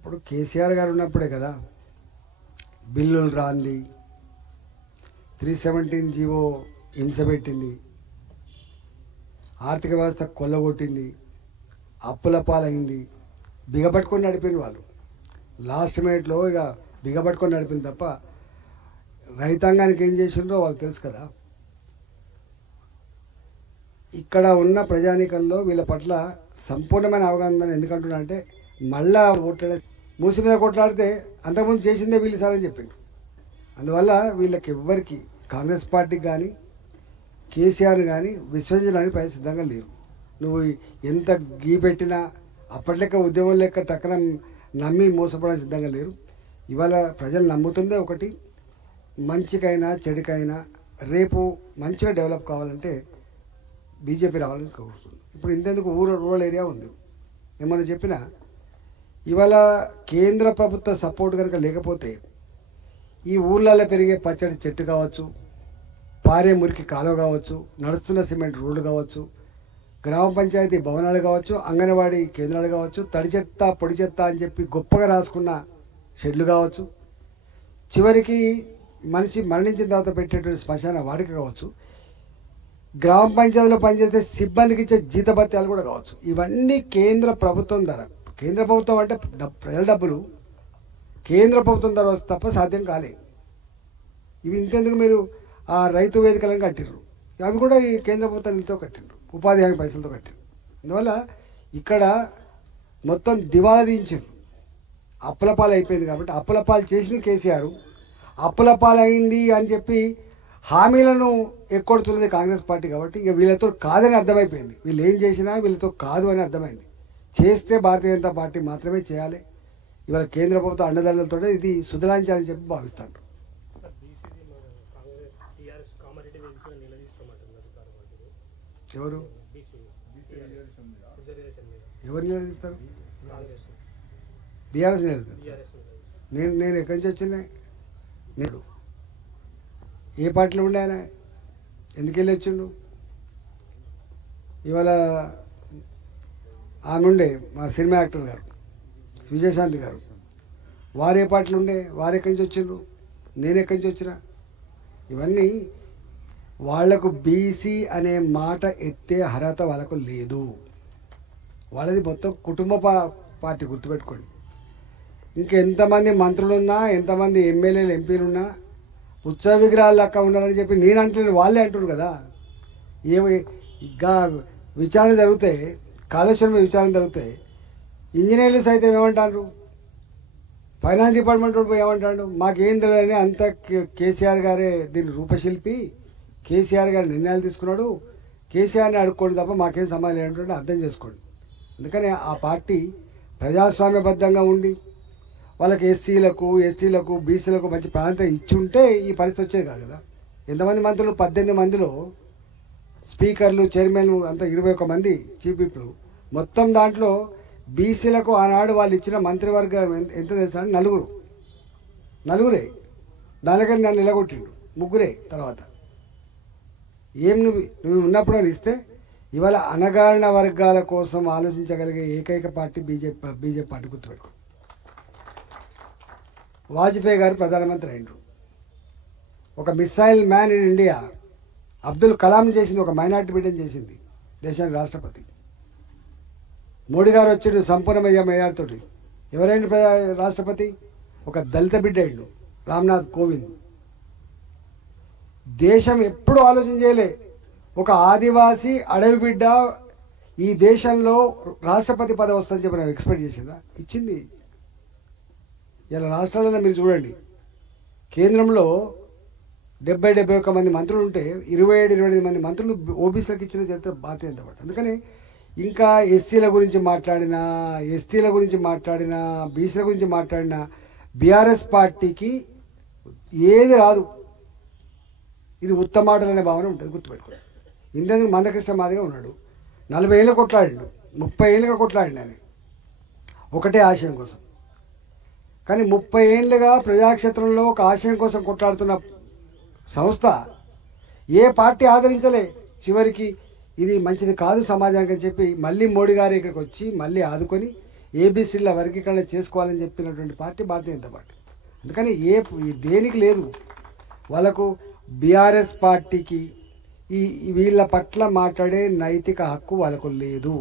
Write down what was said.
ఇప్పుడు కేసీఆర్ గారు ఉన్నప్పుడే కదా బిల్లులు రాంది, 317 జీవో హింసపెట్టింది, ఆర్థిక వ్యవస్థ కొల్లగొట్టింది, అప్పుల పాలైంది, బిగపట్టుకొని నడిపింది వాళ్ళు. లాస్ట్ మినిట్లో ఇక బిగపట్టుకొని నడిపింది తప్ప రైతాంగానికి ఏం చేసిండ్రో వాళ్ళకి తెలుసు కదా. ఇక్కడ ఉన్న ప్రజానీకంలో వీళ్ళ పట్ల సంపూర్ణమైన అవగాహన ఎందుకంటున్నా అంటే మళ్ళా ఓట్ల మూసి మీద కొట్లాడితే అంతకుముందు చేసిందే వీళ్ళు సారని చెప్పిండు. అందువల్ల వీళ్ళకి ఎవ్వరికి కాంగ్రెస్ పార్టీకి కానీ కేసీఆర్ కానీ విశ్వసించడానికి పై సిద్ధంగా లేరు. నువ్వు ఎంత గీ పెట్టినా అప్పట్లెక్క ఉద్యమం లెక్క టక్కన నమ్మి మోసపోవడానికి సిద్ధంగా లేరు. ఇవాళ ప్రజలు నమ్ముతుందే ఒకటి, మంచికైనా చెడుకైనా రేపు మంచిగా డెవలప్ కావాలంటే బీజేపీ రావాలని కోరుతుంది. ఇప్పుడు ఇంతెందుకు రూరల్ ఏరియా ఉంది, ఏమన్నా చెప్పినా ఇవాళ కేంద్ర ప్రభుత్వ సపోర్ట్ కనుక లేకపోతే ఈ ఊళ్ళల్లో పెరిగే పచ్చడి చెట్టు కావచ్చు, పారే మురికి కాలువ కావచ్చు, నడుస్తున్న సిమెంట్ రోడ్లు కావచ్చు, గ్రామ పంచాయతీ భవనాలు కావచ్చు, అంగన్వాడీ కేంద్రాలు కావచ్చు, తడి చెత్త పొడి చెత్త అని చెప్పి గొప్పగా రాసుకున్న షెడ్లు కావచ్చు, చివరికి మనిషి మరణించిన తర్వాత పెట్టేటువంటి శ్మశాన వాటిక కావచ్చు, గ్రామ పంచాయతీలో పనిచేసే సిబ్బందికి ఇచ్చే జీతభత్యాలు కూడా కావచ్చు. ఇవన్నీ కేంద్ర ప్రభుత్వం ధర. కేంద్ర ప్రభుత్వం అంటే ప్రజల డబ్బులు కేంద్ర ప్రభుత్వం ధర వస్తే తప్ప సాధ్యం కాలేదు. ఇవి ఇంతెందుకు మీరు ఆ రైతు వేదికలను కట్టిర్రు, అవి కూడా ఈ కేంద్ర ప్రభుత్వం నిధితో కట్టిండ్రు, ఉపాధి హామీ పైసలతో కట్టిండ్రు. అందువల్ల ఇక్కడ మొత్తం దివాళా తీయించారు, అప్పులపాలు అయిపోయింది. కాబట్టి అప్పులపాలు చేసింది కేసీఆర్, అప్పులపాలు అయింది అని చెప్పి హామీలను ఎక్కొడుతున్నది కాంగ్రెస్ పార్టీ. కాబట్టి ఇక వీళ్ళతో కాదని అర్థమైపోయింది, వీళ్ళు ఏం చేసినా వీళ్ళతో కాదు అని అర్థమైంది. చేస్తే భారతీయ జనతా పార్టీ మాత్రమే చేయాలి. ఇవాళ కేంద్ర ప్రభుత్వ అండదండలతో ఇది సుధలాంచాలని చెప్పి భావిస్తాను. ఎవరు ఎవరు నిలదీస్తారు? బీఆర్ఎస్ నిలదీస్తారు. నేను ఎక్కడి నుంచి వచ్చిందే? నేను ఏ పార్టీలో ఉండే ఆయన ఎందుకు వెళ్ళి వచ్చిండు? ఇవాళ ఆమె ఉండే మా సినిమా యాక్టర్ గారు విజయశాంతి గారు, వారు ఏ పార్టీలు ఉండే, వారు ఎక్కడి నుంచి వచ్చిండ్రు, నేను ఎక్కడి నుంచి వచ్చినా? ఇవన్నీ వాళ్లకు బీసీ అనే మాట ఎత్తే అర్హత వాళ్ళకు లేదు. వాళ్ళది మొత్తం కుటుంబ పార్టీ, గుర్తుపెట్టుకోండి. ఇంకెంతమంది మంత్రులున్నా, ఎంతమంది ఎమ్మెల్యేలు ఎంపీలున్నా ఉత్సవ విగ్రహాలు లెక్క ఉండాలని చెప్పి నేను అంటున్నాను, వాళ్ళే అంటున్నారు కదా. ఇంకా విచారణ జరిగితే, కాళేశ్వరం విచారణ జరిగితే ఇంజనీర్లు సైతం ఏమంటారు, ఫైనాన్స్ డిపార్ట్మెంట్ ఏమంటాడు, మాకేం తెలియదని అంత కేసీఆర్ గారే దీని రూపశిల్పి, కేసీఆర్ గారు నిర్ణయాలు తీసుకున్నాడు, కేసీఆర్ని అడుక్కోండి తప్ప మాకేం సమాధానం ఏంటంటే అర్థం చేసుకోండి. అందుకని ఆ పార్టీ ప్రజాస్వామ్యబద్ధంగా ఉండి వాళ్ళకి ఎస్సీలకు, ఎస్టీలకు, బీసీలకు మంచి ప్రాంతం ఇచ్చి ఉంటే ఈ పరిస్థితి వచ్చేది కాదు కదా. ఎంతమంది మంత్రులు? 18 మందిలో స్పీకర్లు, చైర్మన్లు అంతా 21 మంది చీఫ్ విప్లు. మొత్తం దాంట్లో బీసీలకు ఆనాడు వాళ్ళు ఇచ్చిన మంత్రివర్గం ఎంత తెలుసా? నలుగురే. దానికని నన్ను నిలగొట్టిండు, ముగ్గురే. తర్వాత ఏం నువ్వు ఉన్నప్పుడు అని ఇస్తే ఇవాళ అణగారిన వర్గాల కోసం ఆలోచించగలిగే ఏకైక పార్టీ బీజేపీ పార్టీ. గుర్తుపెట్టుకో. వాజ్పేయి గారు ప్రధానమంత్రి అయిండ్రు, ఒక missile man in India. Abdul Kalam చేసింది, ఒక మైనార్టీ బిడ్డని చేసింది దేశానికి రాష్ట్రపతి. మోడీ గారు వచ్చిండు సంపూర్ణమయ్యే మేయార్తోటి. ఎవరైండు రాష్ట్రపతి? ఒక దళిత బిడ్డ అయిండు, రామ్నాథ్ కోవింద్. దేశం ఎప్పుడు ఆలోచన చేయలే, ఒక ఆదివాసీ అడవి బిడ్డ ఈ దేశంలో రాష్ట్రపతి పదవి వస్తుందని చెప్పి నేను ఎక్స్పెక్ట్ చేసిందా? ఇచ్చింది. ఇలా రాష్ట్రాలలో మీరు చూడండి, కేంద్రంలో 70-71 మంది మంత్రులు ఉంటే 27-28 మంది మంత్రులు ఓబీసీలకు ఇచ్చిన చరిత్ర భారతీయ జనతా పార్టీ. అందుకని ఇంకా ఎస్సీల గురించి మాట్లాడినా, ఎస్టీల గురించి మాట్లాడినా, బీసీల గురించి మాట్లాడినా బీఆర్ఎస్ పార్టీకి ఏది రాదు. ఇది ఉత్తమాటలు అనే భావన ఉంటుంది, గుర్తుపెట్టుకోండి. ఇంతకు మందకృష్ణ మాదిగా ఉన్నాడు, 40 ఏళ్ళు కొట్లాడిండు, 30 ఏళ్ళుగా కొట్లాడిండు అని ఒకటే ఆశయం కోసం. కానీ 30 ఏళ్ళుగా ప్రజాక్షేత్రంలో ఒక ఆశయం కోసం కొట్లాడుతున్న సంస్థ ఏ పార్టీ ఆదరించలే. చివరికి ఇది మంచిది కాదు సమాజానికి అని చెప్పి మళ్ళీ మోడీ గారు ఇక్కడికి వచ్చి మళ్ళీ ఆదుకొని ఏబీసీల వర్గీకరణ చేసుకోవాలని చెప్పినటువంటి పార్టీ భారతీయ జనతా పార్టీ. అందుకని దేనికి లేదు వాళ్ళకు. బీఆర్ఎస్ పార్టీకి వీళ్ళ పట్ల మాట్లాడే నైతిక హక్కు వాళ్ళకు లేదు.